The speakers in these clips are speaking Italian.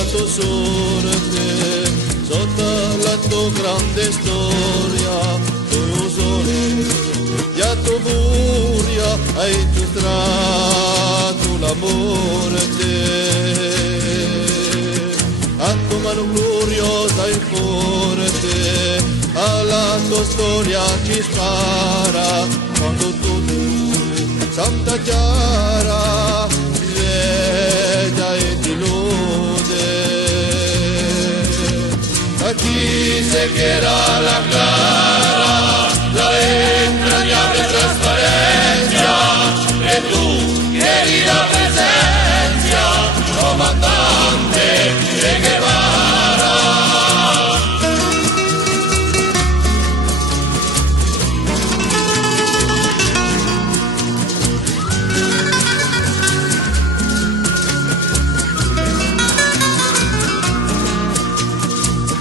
la tua sorte, sotto la tua grande storia, tu sole, ya tu furia, hai giostrato l'amore a tua mano gloriosa e forte, alla tua storia ci spara, quando tu, Santa Chiara, sveglia e ti lode. A chi se quiera la clara, la entrañable trasparencia, e tu, querida presencia, comandante Che Guevara.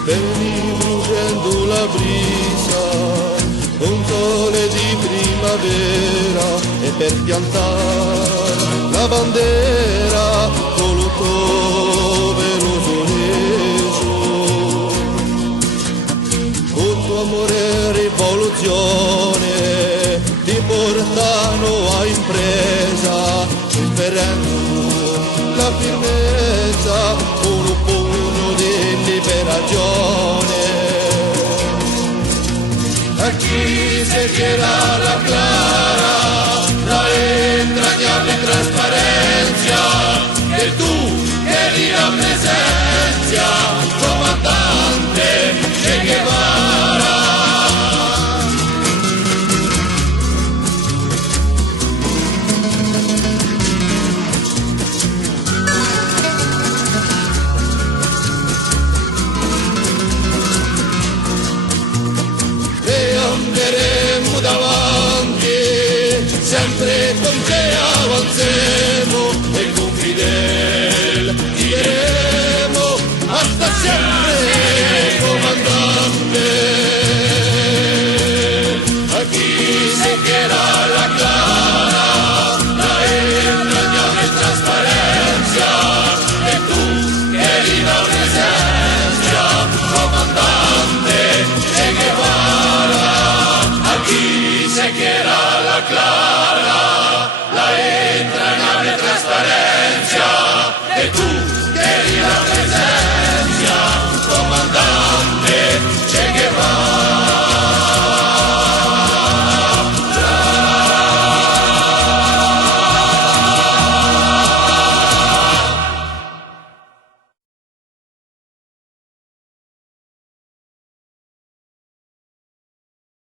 Veni bruciando la brisa, un sole di primavera, e per piantare la bandera con il tuo veloce sorriso, con tuo amore e rivoluzione, ti portano a impresa, sperando la firmezza con un pugno di liberazione. A chi se quiera la clara, la entrañable trasparencia, que tú, querida presencia, comandante Che Guevara. Davanti, sempre con te avanzare.